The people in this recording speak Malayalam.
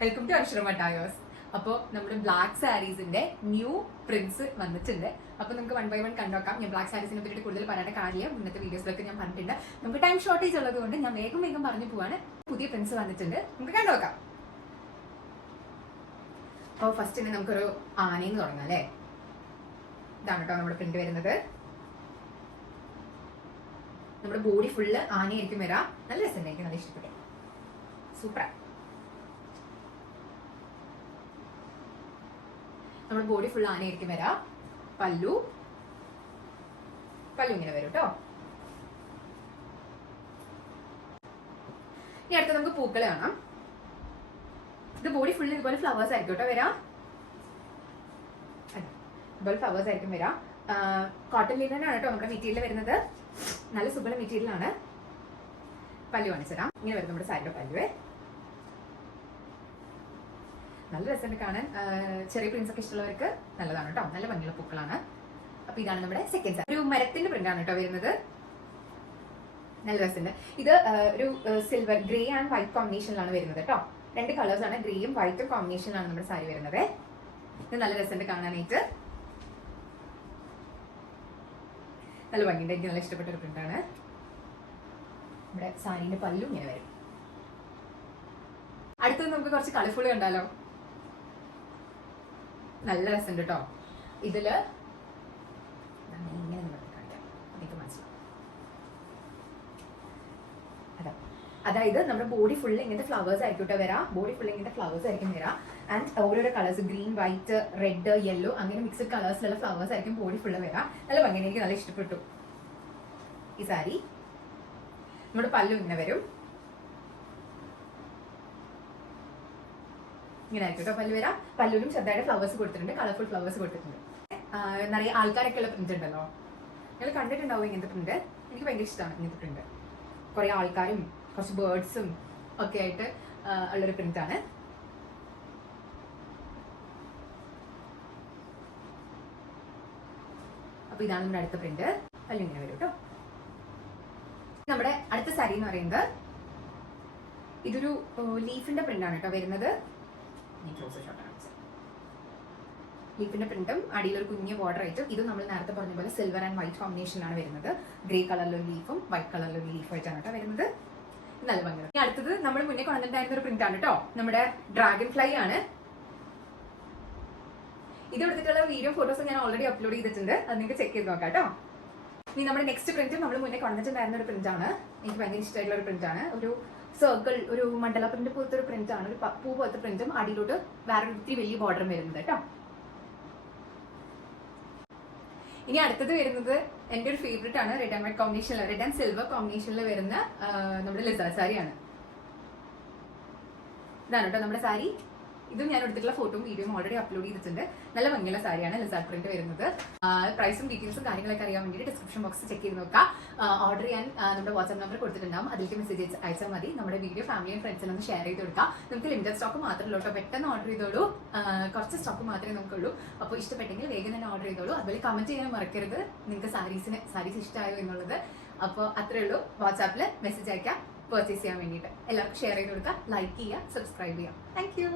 Welcome to അക്ഷരമ ടായേഴ്സ്. അപ്പോൾ നമ്മുടെ ബ്ലാക്ക് സാരീസിന്റെ ന്യൂ പ്രിന്റ്സ് വന്നിട്ടുണ്ട്. അപ്പോൾ നമുക്ക് 1 by 1 കണ്ടോക്കാം. ഞാൻ ബ്ലാക്ക് സാരീസിനെ പറ്റി കൂടുതൽ പറയേണ്ട കാര്യം ഇന്നത്തെ വീഡിയോസിലൊക്കെ ഞാൻ പറഞ്ഞിട്ടുണ്ട്. നമുക്ക് ടൈം ഷോർട്ടേജ് ഉള്ളത് കൊണ്ട് ഞാൻ വേഗം പറഞ്ഞു പോവാണ്. പുതിയ പ്രിന്റ്സ് വന്നിട്ടുണ്ട്, നമുക്ക് കണ്ടോക്കാം. അപ്പോൾ ഫസ്റ്റ് തന്നെ നമുക്കൊരു ആനയിൽ നിന്ന് തുടങ്ങാം അല്ലേ. ഇതാണ് കേട്ടോ നമ്മുടെ പ്രിന്റ് വരുന്നത്. നമ്മുടെ ബോഡി ഫുള്ള് ആനയായിരിക്കും വരാം. നല്ല രസമുണ്ടായിരിക്കും, നല്ല ഇഷ്ടപ്പെട്ടു, സൂപ്പർ. നമ്മുടെ ബോഡി ഫുൾ ആനയായിരിക്കും വരാം. പല്ലു ഇങ്ങനെ വരും കേട്ടോ. ഇനി അടുത്ത നമുക്ക് പൂക്കൾ കാണാം. ഇത് ബോഡി ഫുള്ള് ഇതുപോലെ ഫ്ലവേഴ്സ് ആയിരിക്കും കേട്ടോ വരാം. ഇതുപോലെ ഫ്ലവേഴ്സ് ആയിരിക്കും വരാം. കോട്ടൺ ലിനൻ ആണ് കേട്ടോ നമ്മുടെ മെറ്റീരിയൽ വരുന്നത്. നല്ല സുഖമുള്ള മെറ്റീരിയൽ ആണ്. പല്ലു കാണിച്ചു തരാം. ഇങ്ങനെ വരും നമ്മുടെ സാരിയുടെ പല്ലുവേ. നല്ല രസമുണ്ട് കാണാൻ. ചെറിയ പ്രിന്റ്സ് ഒക്കെ ഇഷ്ടമുള്ളവർക്ക് നല്ലതാണ് കേട്ടോ. നല്ല ഭംഗിയുള്ള പൂക്കളാണ്. അപ്പൊ ഇതാണ് നമ്മുടെ സെക്കൻഡ് സാരി. ഒരു മരത്തിന്റെ പ്രിന്റ് ആണ് കേട്ടോ വരുന്നത്. നല്ല രസമുണ്ട്. ഇത് ഒരു സിൽവർ ഗ്രേ ആൻഡ് വൈറ്റ് കോമ്പിനേഷനിലാണ് വരുന്നത് കേട്ടോ. 2 കളേഴ്സ് ആണ്, ഗ്രേയും വൈറ്റും കോമ്പിനേഷനിലാണ് നമ്മുടെ സാരി വരുന്നത്. ഇത് നല്ല രസമുണ്ട് കാണാനായിട്ട്. നല്ല ഭംഗിയുണ്ട്, എനിക്ക് നല്ല ഇഷ്ടപ്പെട്ട ഒരു പ്രിന്റ് ആണ്. നമ്മുടെ സാരീന്റെ പല്ലു ഇങ്ങനെ വരും. അടുത്തത് നമുക്ക് കുറച്ച് കളർഫുൾ കണ്ടാലോ. നല്ല രസമുണ്ട് കേട്ടോ. ഇതില് ഇങ്ങനെ കാണിക്കാം, എനിക്ക് മനസ്സിലാവും. അതായത് നമ്മുടെ ബോഡി ഫുള്ള് ഇങ്ങനത്തെ ഫ്ലവേഴ്സ് ആയിരിക്കും കേട്ടോ വരാം. ബോഡി ഫുള്ള് ഇങ്ങനത്തെ ഫ്ലവേഴ്സ് ആയിരിക്കും വരാം. ആൻഡ് ഓരോരോ colours, green, white, red, yellow, അങ്ങനെ മിക്സഡ് കളേഴ്സിലുള്ള ഫ്ലവേഴ്സ് ആയിരിക്കും ബോഡി ഫുള്ള് വരാം. നല്ല ഭംഗി, എനിക്ക് നല്ല ഇഷ്ടപ്പെട്ടു ഈ സാരി. നമ്മുടെ പല്ലു ഇങ്ങനെ വരും. ഇങ്ങനെ ആയിരിക്കും കേട്ടോ പല്ലു വരാം. പല്ലുവിലും ചെറുതായിട്ട് ഫ്ലവേഴ്സ് കൊടുത്തിട്ടുണ്ട്, കളർഫുൾ ഫ്ലവേഴ്സ് കൊടുത്തിട്ടുണ്ട്. നിറയെ ആൾക്കാരൊക്കെ ഉള്ള പ്രിന്റ് ഉണ്ടല്ലോ, നിങ്ങൾ കണ്ടിട്ടുണ്ടാവും ഇങ്ങനത്തെ പ്രിന്റ്. എനിക്ക് ഭയങ്കര ഇഷ്ടമാണ് ഇങ്ങനത്തെ പ്രിന്റ്. കുറെ ആൾക്കാരും കുറച്ച് ബേർഡ്സും ഒക്കെ ആയിട്ട് ഉള്ളൊരു പ്രിന്റ് ആണ്. അപ്പൊ ഇതാണ് നമ്മുടെ അടുത്ത പ്രിന്റ്. പല്ലു ഇങ്ങനെ വരും കേട്ടോ. നമ്മുടെ അടുത്ത സാരി എന്ന് പറയുന്നത് ഇതൊരു ലീഫിന്റെ പ്രിന്റ് ആണ് കേട്ടോ വരുന്നത്. ലീഫിന്റെ പ്രിന്റും അടിയിലൊരു കുഞ്ഞു ബോർഡർ ആയിട്ടും. ഇത് നമ്മൾ നേരത്തെ പറഞ്ഞ പോലെ സിൽവർ ആൻഡ് വൈറ്റ് കോമ്പിനേഷനിലാണ് വരുന്നത്. ഗ്രേ കളറിലൊരു ലീഫും വൈറ്റ് കളറിലൊരു ലീഫ് ആയിട്ടാണ് കേട്ടോ വരുന്നത്. നല്ല ഭംഗിയാണ്. ഇനി അടുത്തത് നമ്മൾ മുന്നേ കൊണ്ടുവന്നിട്ടുണ്ടായിരുന്ന ഒരു പ്രിന്റ് ആണ് കേട്ടോ. നമ്മുടെ ഡ്രാഗൺ ഫ്ലൈ ആണ്. ഇത് എടുത്തിട്ടുള്ള വീഡിയോ ഫോട്ടോസ് ഞാൻ ഓൾറെഡി അപ്ലോഡ് ചെയ്തിട്ടുണ്ട്, അത് നിങ്ങൾക്ക് ചെക്ക് ചെയ്ത് നോക്കാം കേട്ടോ. ഇനി നമ്മുടെ നെക്സ്റ്റ് പ്രിന്റ് നമ്മൾ മുന്നേ കൊണ്ടുവന്നിട്ടുണ്ടായിരുന്ന ഒരു പ്രിന്റ് ആണ്. എനിക്ക് ഭയങ്കര ഇഷ്ടമായിട്ടുള്ള ഒരു പ്രിന്റ് ആണ്. ഒരു സർക്കിൾ, ഒരു മണ്ഡല പ്രിന്റ് പോലത്തെ ഒരു പ്രിന്റ് ആണ്. ഒരു പൂ പോലത്തെ പ്രിന്റും അടിയിലോട്ട് വേറെ ഇത്തിരി വലിയ ബോർഡറും വരുന്നത് കേട്ടോ. ഇനി അടുത്തത് വരുന്നത് എൻ്റെ ഒരു ഫേവറേറ്റ് ആണ്. റെഡ് ആൻഡ് വൈറ്റ് കോമ്പിനേഷനിൽ, റെഡ് ആൻഡ് സിൽവർ കോമ്പിനേഷനിൽ വരുന്ന നമ്മുടെ ലിസാർഡ് സാരിയാണ്. ഇതാണ് കേട്ടോ നമ്മുടെ സാരി. ഇതും ഞാൻ എടുത്തിട്ടുള്ള ഫോട്ടോയും വീഡിയോയും ഓൾറെഡി അപ്ലോഡ് ചെയ്തിട്ടുണ്ട്. നല്ല ഭംഗിയുള്ള സാരിയാണ് ലിസാർഡ് പ്രിന്റ് വരുന്നത്. പ്രൈസും ഡീറ്റെയിൽസും കാര്യങ്ങളൊക്കെ അറിയാൻ വേണ്ടിയിട്ട് ഡിസ്ക്രിപ്ഷൻ ബോക്സ് ചെക്ക് ചെയ്ത് നോക്കാം. ഓർഡർ ചെയ്യാൻ നമ്മുടെ വാട്സ്ആപ്പ് നമ്പർ കൊടുത്തിട്ടുണ്ടാവും, അതിലേക്ക് മെസ്സേജ് അയച്ചാൽ മതി. നമ്മുടെ വീഡിയോ ഫാമിലി ആൻഡ് ഫ്രണ്ട്സിനൊന്ന് ഷെയർ ചെയ്ത് കൊടുക്കാം. നമുക്ക് ലിമിറ്റഡ് സ്റ്റോക്ക് മാത്രമേ ഉള്ളൂ കേട്ടോ. പെട്ടെന്ന് ഓർഡർ ചെയ്തോളൂ. കുറച്ച് സ്റ്റോക്ക് മാത്രമേ നമുക്കുള്ളൂ. അപ്പോൾ ഇഷ്ടപ്പെട്ടെങ്കിൽ വേഗം തന്നെ ഓർഡർ ചെയ്തോളൂ. അതുപോലെ കമന്റ് ചെയ്യാൻ മറക്കരുത് നിങ്ങൾക്ക് സാരീസ് ഇഷ്ടമായോ എന്നുള്ളത്. അപ്പോൾ അത്രേ ഉള്ളൂ. വാട്സാപ്പിൽ മെസ്സേജ് അയക്കാം പർച്ചേസ് ചെയ്യാൻ വേണ്ടിയിട്ട്. എല്ലാവർക്കും ഷെയർ ചെയ്ത് കൊടുക്കുക, ലൈക്ക് ചെയ്യുക, സബ്സ്ക്രൈബ് ചെയ്യുക. Thank you.